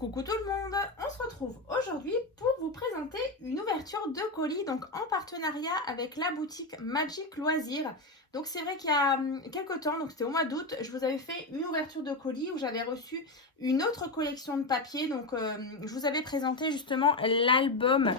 Coucou tout le monde, on se retrouve aujourd'hui pour vous présenter une ouverture de colis donc en partenariat avec la boutique Magic Loisirs. Donc c'est vrai qu'il y a quelques temps, donc c'était au mois d'août, je vous avais fait une ouverture de colis où j'avais reçu une autre collection de papiers. Donc je vous avais présenté justement l'album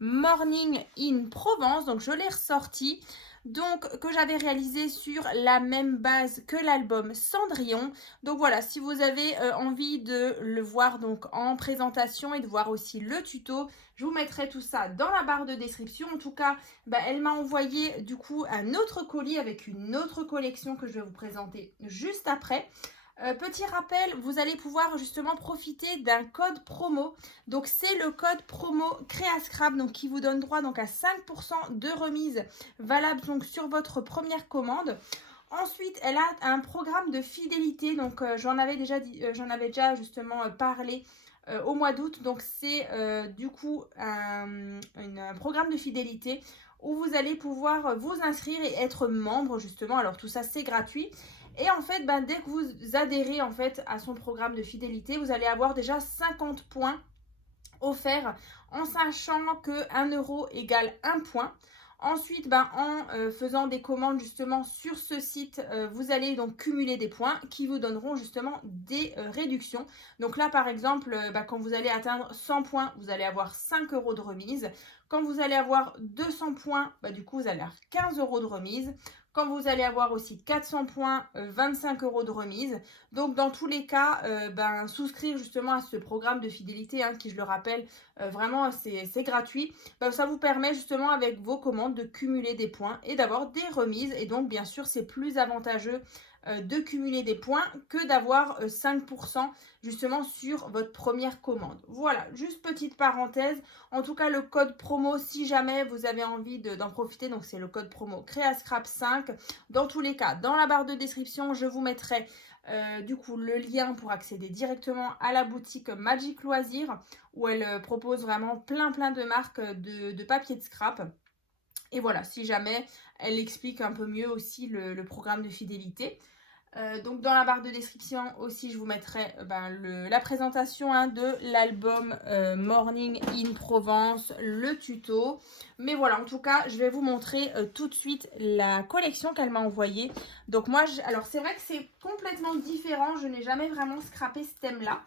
Morning in Provence, donc je l'ai ressorti. Donc que j'avais réalisé sur la même base que l'album Cendrillon. Donc voilà, si vous avez envie de le voir donc en présentation et de voir aussi le tuto, je vous mettrai tout ça dans la barre de description. En tout cas, elle m'a envoyé du coup un autre colis avec une autre collection que je vais vous présenter juste après. Petit rappel, vous allez pouvoir justement profiter d'un code promo. Donc c'est le code promo Créascrap donc qui vous donne droit donc à 5% de remise valable donc sur votre première commande. Ensuite, elle a un programme de fidélité. Donc j'en avais déjà justement parlé au mois d'août. Donc c'est du coup un programme de fidélité où vous allez pouvoir vous inscrire et être membre justement. Alors tout ça c'est gratuit. Et en fait, dès que vous adhérez en fait à son programme de fidélité, vous allez avoir déjà 50 points offerts en sachant que 1 euro égale 1 point. Ensuite, en faisant des commandes justement sur ce site, vous allez donc cumuler des points qui vous donneront justement des réductions. Donc là, par exemple, quand vous allez atteindre 100 points, vous allez avoir 5 euros de remise. Quand vous allez avoir 200 points, du coup, vous allez avoir 15 euros de remise. Quand vous allez avoir aussi 400 points, 25 euros de remise. Donc, dans tous les cas, souscrire justement à ce programme de fidélité, qui, je le rappelle, vraiment, c'est gratuit. Ça vous permet justement, avec vos commandes, de cumuler des points et d'avoir des remises. Et donc, bien sûr, c'est plus avantageux de cumuler des points que d'avoir 5% justement sur votre première commande. Voilà, juste petite parenthèse. En tout cas, le code promo, si jamais vous avez envie d'en profiter, donc c'est le code promo Créascrap5. Dans tous les cas, dans la barre de description, je vous mettrai du coup le lien pour accéder directement à la boutique Magic Loisirs où elle propose vraiment plein de marques de papier de scrap. Et voilà, si jamais elle explique un peu mieux aussi le programme de fidélité. Donc dans la barre de description aussi, je vous mettrai la présentation de l'album Morning in Provence, le tuto. Mais voilà, en tout cas, je vais vous montrer tout de suite la collection qu'elle m'a envoyée. Donc moi, alors c'est vrai que c'est complètement différent. Je n'ai jamais vraiment scrappé ce thème-là.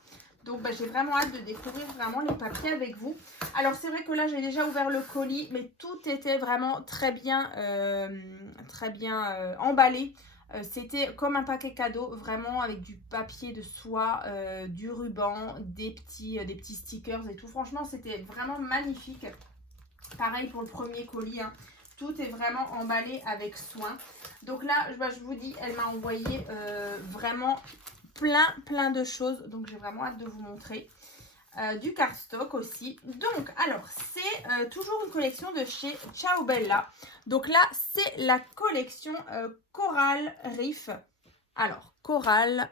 Donc j'ai vraiment hâte de découvrir vraiment les papiers avec vous. Alors c'est vrai que là j'ai déjà ouvert le colis, mais tout était vraiment très bien emballé. C'était comme un paquet cadeau, vraiment avec du papier de soie, du ruban, des petits stickers et tout. Franchement, c'était vraiment magnifique. Pareil pour le premier colis, tout est vraiment emballé avec soin. Donc là, je vous dis, elle m'a envoyé vraiment plein de choses. Donc j'ai vraiment hâte de vous montrer. Du cardstock aussi. Donc, alors, c'est toujours une collection de chez Ciao Bella. Donc là, c'est la collection Coral Reef. Alors, Coral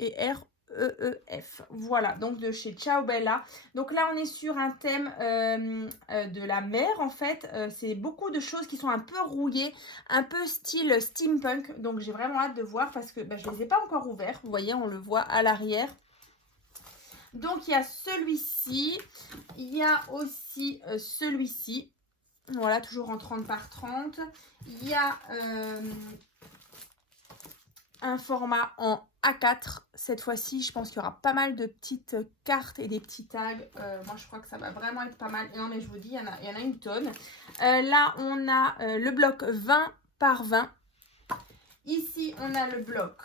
et REEF. Voilà, donc de chez Ciao Bella. Donc là, on est sur un thème de la mer, en fait. C'est beaucoup de choses qui sont un peu rouillées, un peu style steampunk. Donc, j'ai vraiment hâte de voir parce que je ne les ai pas encore ouverts. Vous voyez, on le voit à l'arrière. Donc, il y a celui-ci. Il y a aussi celui-ci. Voilà, toujours en 30 par 30. Il y a un format en A4. Cette fois-ci, je pense qu'il y aura pas mal de petites cartes et des petits tags. Moi, je crois que ça va vraiment être pas mal. Non, mais je vous dis, il y en a une tonne. Là, on a le bloc 20 par 20. Ici, on a le bloc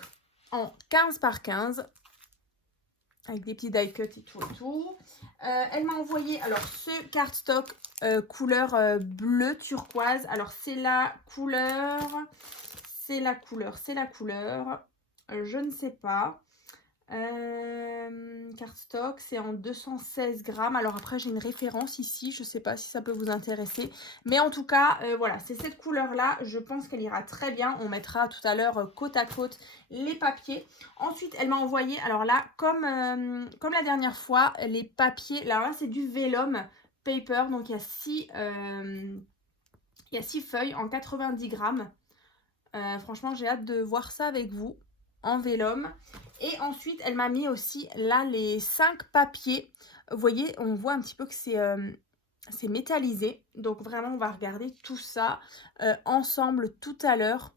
en 15 par 15. Avec des petits die cut et tout. Elle m'a envoyé alors ce cardstock couleur bleu turquoise. Alors c'est la couleur. Je ne sais pas. Cardstock, c'est en 216 grammes. Alors après, j'ai une référence ici. Je ne sais pas si ça peut vous intéresser. Mais en tout cas, voilà, c'est cette couleur-là. Je pense qu'elle ira très bien. On mettra tout à l'heure côte à côte les papiers. Ensuite, elle m'a envoyé, alors là, comme la dernière fois, les papiers. Alors là, c'est du vellum paper. Donc, il y a 6 feuilles en 90 grammes. Franchement, j'ai hâte de voir ça avec vous. en vélum. Et ensuite, elle m'a mis aussi là les 5 papiers. Vous voyez, on voit un petit peu que c'est métallisé. Donc vraiment, on va regarder tout ça ensemble tout à l'heure.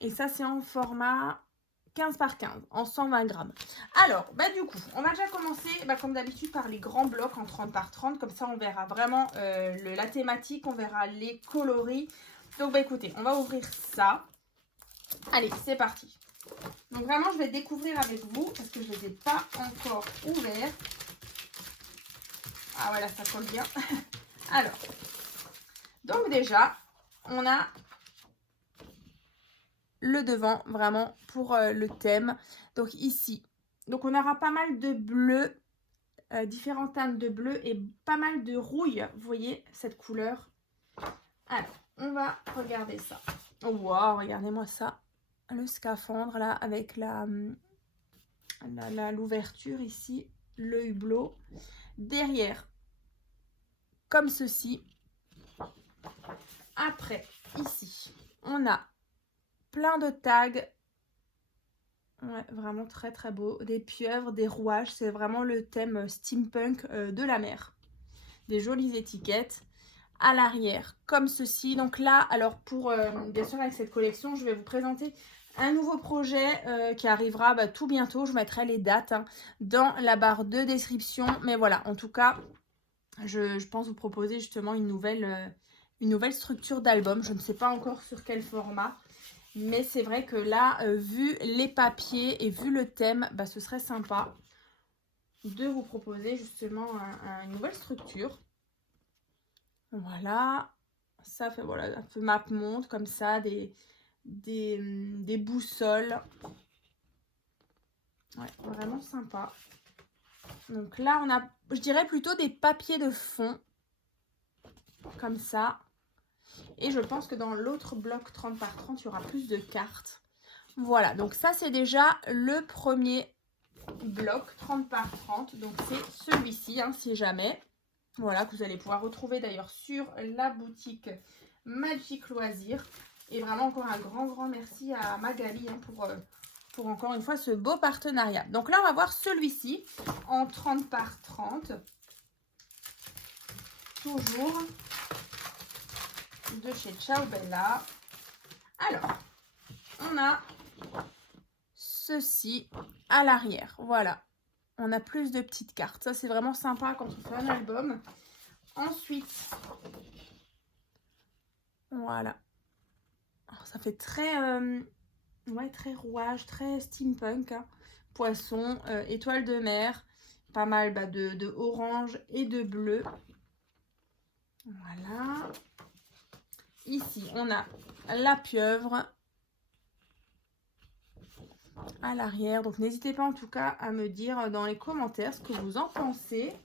Et ça, c'est en format 15 par 15, en 120 grammes. Alors, du coup, on va déjà commencer, comme d'habitude, par les grands blocs en 30 par 30. Comme ça, on verra vraiment la thématique, on verra les coloris. Donc, écoutez, on va ouvrir ça. Allez, c'est parti. Donc, vraiment, je vais découvrir avec vous parce que je ne les ai pas encore ouverts. Ah, voilà, ça colle bien. Alors, donc déjà, on a le devant vraiment pour le thème. Donc ici, donc on aura pas mal de bleu, différentes teintes de bleu et pas mal de rouille. Vous voyez cette couleur. Alors, on va regarder ça. Oh, wow, regardez-moi ça. Le scaphandre là avec l'ouverture ici, le hublot. Derrière, comme ceci. Après, ici, on a plein de tags. Ouais, vraiment très très beau. Des pieuvres, des rouages. C'est vraiment le thème steampunk de la mer. Des jolies étiquettes. À l'arrière, comme ceci. Donc là, alors pour, bien sûr avec cette collection, je vais vous présenter un nouveau projet qui arrivera tout bientôt. Je mettrai les dates dans la barre de description. Mais voilà, en tout cas, je pense vous proposer justement une nouvelle structure d'album. Je ne sais pas encore sur quel format. Mais c'est vrai que là, vu les papiers et vu le thème, ce serait sympa de vous proposer justement une nouvelle structure. Voilà, ça fait voilà un peu map monde comme ça, des boussoles. Ouais, vraiment sympa. Donc là, on a, je dirais plutôt des papiers de fond, comme ça. Et je pense que dans l'autre bloc 30 par 30, il y aura plus de cartes. Voilà, donc ça c'est déjà le premier bloc 30 par 30. Donc c'est celui-ci, si jamais. Voilà, que vous allez pouvoir retrouver d'ailleurs sur la boutique Magic Loisirs. Et vraiment encore un grand merci à Magali pour encore une fois ce beau partenariat. Donc là, on va voir celui-ci en 30 par 30. Toujours de chez Ciao Bella. Alors, on a ceci à l'arrière. Voilà. On a plus de petites cartes. Ça, c'est vraiment sympa quand on fait un album. Ensuite, voilà. Alors, ça fait très, très rouage, très steampunk. Poisson, étoile de mer. Pas mal de orange et de bleu. Voilà. Ici, on a la pieuvre à l'arrière. Donc, n'hésitez pas en tout cas à me dire dans les commentaires ce que vous en pensez.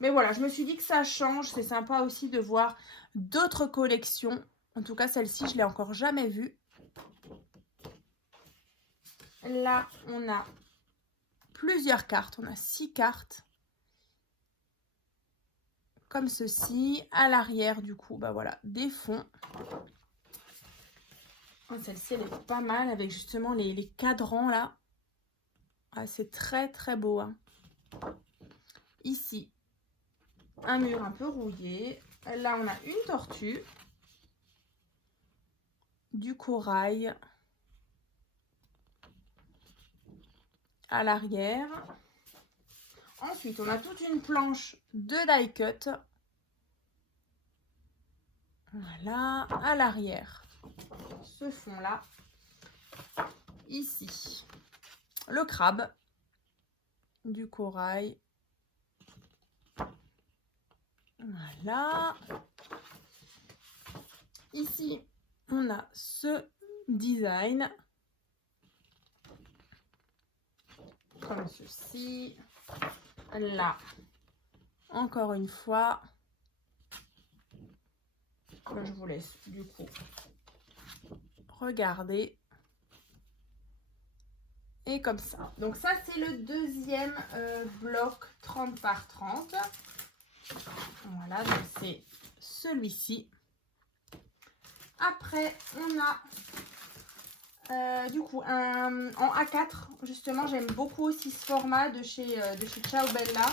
Mais voilà, je me suis dit que ça change. C'est sympa aussi de voir d'autres collections. En tout cas, celle-ci, je ne l'ai encore jamais vue. Là, on a plusieurs cartes. On a 6 cartes. Comme ceci. À l'arrière, du coup, voilà, des fonds. Celle-ci, elle est pas mal avec justement les cadrans là. Ah, c'est très très beau. Ici, un mur un peu rouillé. Là, on a une tortue. Du corail. À l'arrière. Ensuite, on a toute une planche de die cut. Voilà, à l'arrière. Ce fond là. Ici, le crabe. Du corail. Voilà. Ici, on a ce design. Comme ceci. Là, encore une fois. Je vous laisse du coup regarder. Et comme ça. Donc ça, c'est le deuxième bloc 30 par 30. Voilà, donc c'est celui-ci. Après, on a Du coup, en A4, justement, j'aime beaucoup aussi ce format de chez Ciao Bella.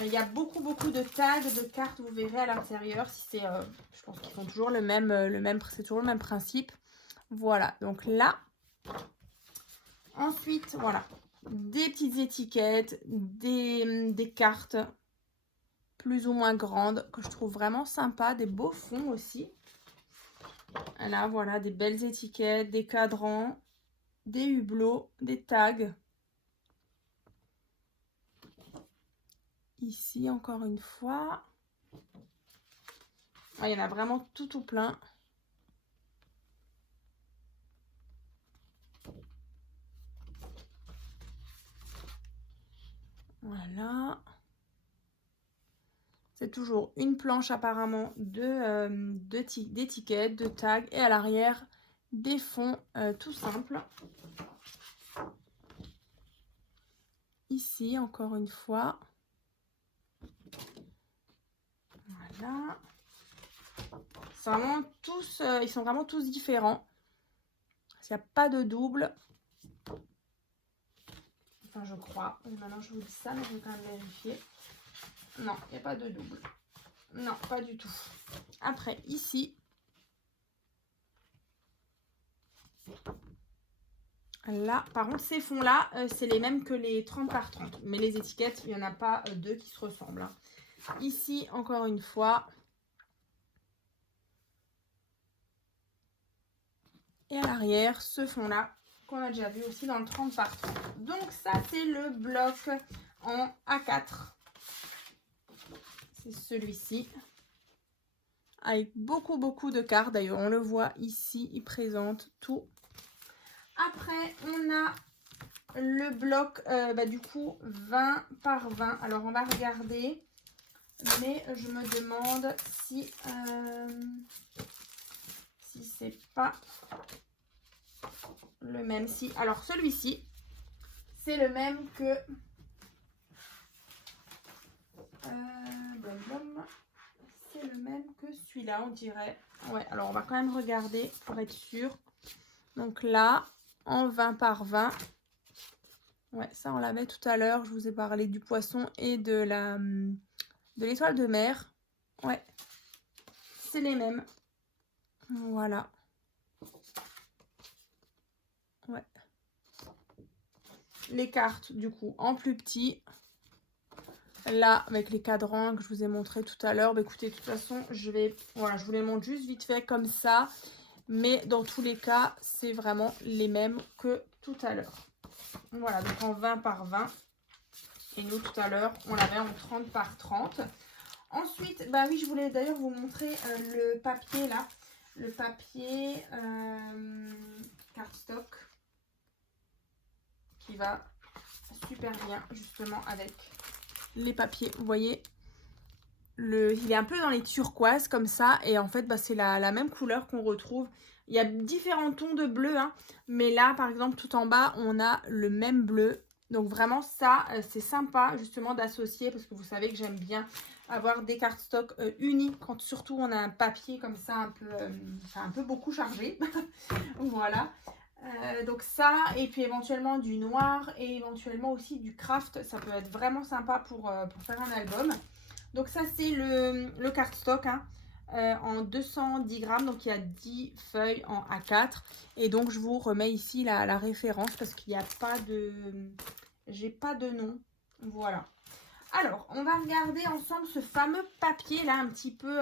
Il y a beaucoup de tags, de cartes, vous verrez à l'intérieur. Si c'est, je pense qu'ils font toujours c'est toujours le même principe. Voilà, donc là. Ensuite, voilà, des petites étiquettes, des cartes plus ou moins grandes que je trouve vraiment sympa, des beaux fonds aussi. Là, voilà, des belles étiquettes, des cadrans, des hublots, des tags. Ici, encore une fois. Il y en a vraiment tout plein. Voilà. C'est toujours une planche apparemment d'étiquettes, de tags. Et à l'arrière, des fonds tout simples. Ici, encore une fois. Voilà. Vraiment tous, ils sont vraiment tous différents. Il n'y a pas de double. Enfin, je crois. Maintenant, je vous dis ça, mais je vais quand même vérifier. Non, il n'y a pas de double. Non, pas du tout. Après, ici. Là, par contre, ces fonds-là, c'est les mêmes que les 30 par 30. Mais les étiquettes, il n'y en a pas deux qui se ressemblent. Hein. Ici, encore une fois. Et à l'arrière, ce fond-là, qu'on a déjà vu aussi dans le 30 par 30. Donc, ça, c'est le bloc en A4. C'est celui-ci. Avec beaucoup de cartes. D'ailleurs, on le voit ici, il présente tout. Après, on a le bloc, du coup, 20 par 20. Alors, on va regarder. Mais je me demande si c'est pas le même. Si. Alors, celui-ci, c'est le même que... c'est le même que celui-là, on dirait. Ouais, alors on va quand même regarder pour être sûr. Donc là, en 20 par 20. Ouais, ça on l'avait tout à l'heure. Je vous ai parlé du poisson et de l'étoile de mer. Ouais, c'est les mêmes. Voilà. Ouais. Les cartes, du coup, en plus petit. Là, avec les cadrans que je vous ai montré tout à l'heure. Bah, écoutez, de toute façon, je vous les montre juste vite fait comme ça. Mais dans tous les cas, c'est vraiment les mêmes que tout à l'heure. Voilà, donc en 20 par 20. Et nous, tout à l'heure, on l'avait en 30 par 30. Ensuite, bah oui, je voulais d'ailleurs vous montrer le papier là. Le papier cardstock qui va super bien justement avec les papiers. Vous voyez, il est un peu dans les turquoises comme ça. Et en fait, bah, c'est la même couleur qu'on retrouve. Il y a différents tons de bleu. Hein, mais là, par exemple, tout en bas, on a le même bleu. Donc vraiment, ça, c'est sympa justement d'associer. Parce que vous savez que j'aime bien avoir des cardstocks unis. Quand surtout on a un papier comme ça, un peu beaucoup chargé. Voilà. Donc ça, et puis éventuellement du noir et éventuellement aussi du craft. Ça peut être vraiment sympa pour faire un album. Donc ça, c'est le cardstock hein, en 210 grammes. Donc il y a 10 feuilles en A4. Et donc je vous remets ici la référence parce qu'il n'y a pas de... J'ai pas de nom. Voilà. Alors, on va regarder ensemble ce fameux papier là, un petit peu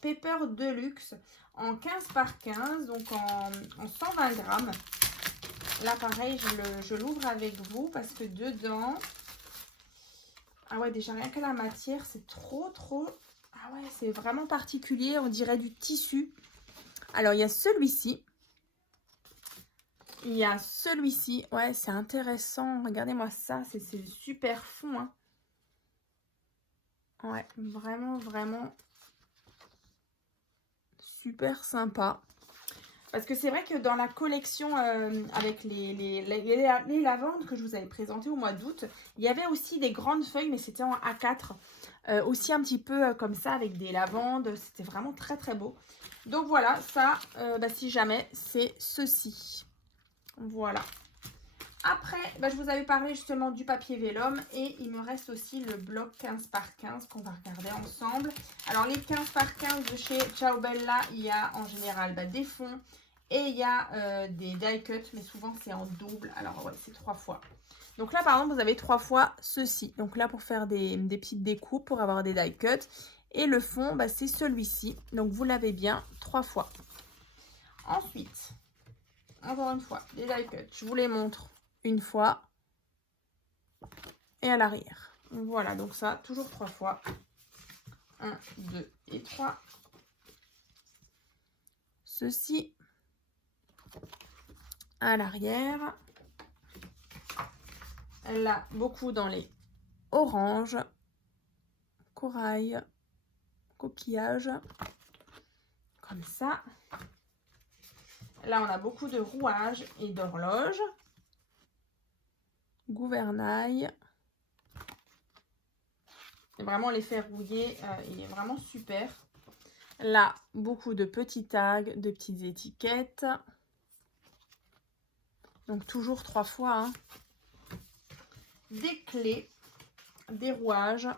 Paper Deluxe en 15 par 15, donc en 120 grammes. Là, pareil, je l'ouvre avec vous parce que dedans... Ah ouais, déjà rien que la matière, c'est trop... Ah ouais, c'est vraiment particulier, on dirait du tissu. Alors, il y a celui-ci. Il y a celui-ci. Ouais, c'est intéressant. Regardez-moi ça, c'est super fond. Hein. Ouais, vraiment super sympa. Parce que c'est vrai que dans la collection avec les lavandes que je vous avais présentées au mois d'août, il y avait aussi des grandes feuilles, mais c'était en A4. Aussi un petit peu comme ça avec des lavandes. C'était vraiment très beau. Donc voilà, ça, si jamais, c'est ceci. Voilà. Après, je vous avais parlé justement du papier vélum et il me reste aussi le bloc 15 par 15 qu'on va regarder ensemble. Alors les 15 par 15 de chez Ciao Bella, il y a en général des fonds et il y a des die cuts, mais souvent c'est en double. Alors ouais, c'est 3 fois. Donc là par exemple, vous avez 3 fois ceci. Donc là pour faire des petites découpes, pour avoir des die cuts. Et le fond, c'est celui-ci. Donc vous l'avez bien 3 fois. Ensuite, encore une fois, les die cuts, je vous les montre une fois et à l'arrière. Voilà, donc ça, toujours 3 fois. 1, 2 et 3. Ceci à l'arrière. Là, beaucoup dans les oranges, corail, coquillage, comme ça. Là, on a beaucoup de rouages et d'horloges. Gouvernail. Et vraiment, l'effet rouillé, il est vraiment super. Là, beaucoup de petits tags, de petites étiquettes. Donc, toujours 3 fois. Hein. Des clés, des rouages.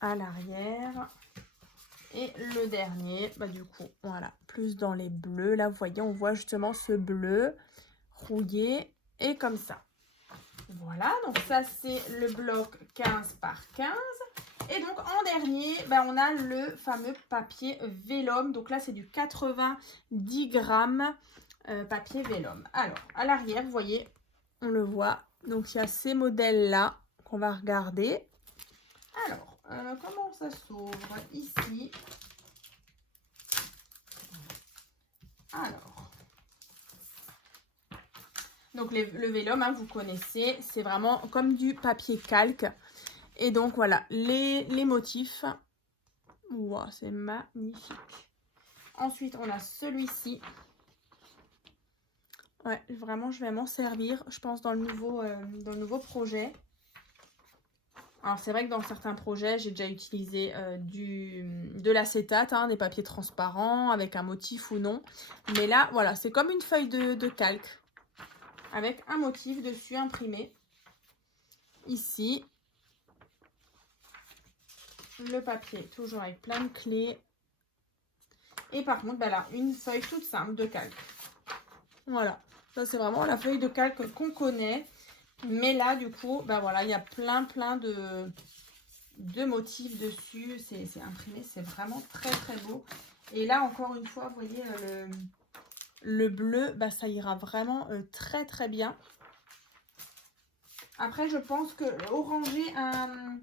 À l'arrière. Et le dernier, du coup, voilà, plus dans les bleus. Là, vous voyez, on voit justement ce bleu rouillé et comme ça. Voilà, donc ça, c'est le bloc 15 par 15. Et donc, en dernier, on a le fameux papier vélum. Donc là, c'est du 90 grammes papier vélum. Alors, à l'arrière, vous voyez, on le voit. Donc, il y a ces modèles-là qu'on va regarder. Alors, comment ça s'ouvre ici? Alors, donc le vélum, hein, vous connaissez, c'est vraiment comme du papier calque. Et donc voilà, les motifs. Wow, c'est magnifique. Ensuite, on a celui-ci. Ouais, vraiment, je vais m'en servir, je pense, dans le nouveau projet. Alors, c'est vrai que dans certains projets, j'ai déjà utilisé de l'acétate, hein, des papiers transparents, avec un motif ou non. Mais là, voilà, c'est comme une feuille de calque, avec un motif dessus imprimé. Ici, le papier, toujours avec plein de clés. Et par contre, là, une feuille toute simple de calque. Voilà, ça c'est vraiment la feuille de calque qu'on connaît. Mais là, du coup, voilà, il y a plein de motifs dessus. C'est imprimé, c'est vraiment très très beau. Et là, encore une fois, vous voyez, le bleu, ça ira vraiment très très bien. Après, je pense que oranger un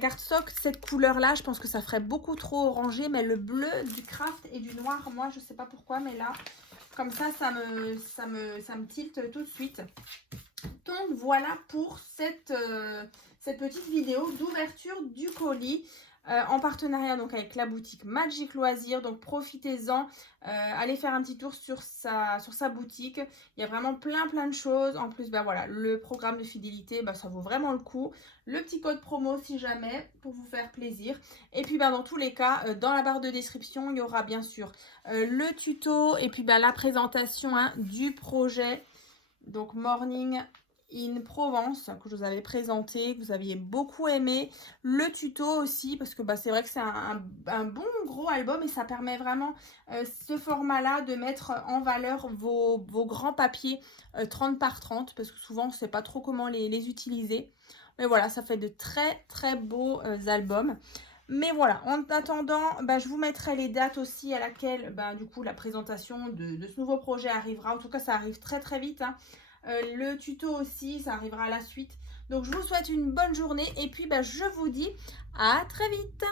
cardstock cette couleur là, je pense que ça ferait beaucoup trop orangé, mais le bleu du craft et du noir, moi je sais pas pourquoi, mais là comme ça me tilte tout de suite. Donc voilà pour cette petite vidéo d'ouverture du colis en partenariat donc avec la boutique Magic Loisirs. Donc profitez-en, allez faire un petit tour sur sa boutique. Il y a vraiment plein de choses. En plus, voilà, le programme de fidélité, ça vaut vraiment le coup. Le petit code promo si jamais, pour vous faire plaisir. Et puis dans tous les cas, dans la barre de description, il y aura bien sûr le tuto et puis la présentation du projet. Donc Morning in Provence, que je vous avais présenté, que vous aviez beaucoup aimé. Le tuto aussi, parce que c'est vrai que c'est un bon gros album et ça permet vraiment ce format-là de mettre en valeur vos grands papiers 30 par 30, parce que souvent on ne sait pas trop comment les utiliser. Mais voilà, ça fait de très beaux albums. Mais voilà, en attendant, je vous mettrai les dates aussi à laquelle du coup la présentation de ce nouveau projet arrivera. En tout cas, ça arrive très vite, hein. Le tuto aussi, ça arrivera à la suite. Donc, je vous souhaite une bonne journée et puis je vous dis à très vite.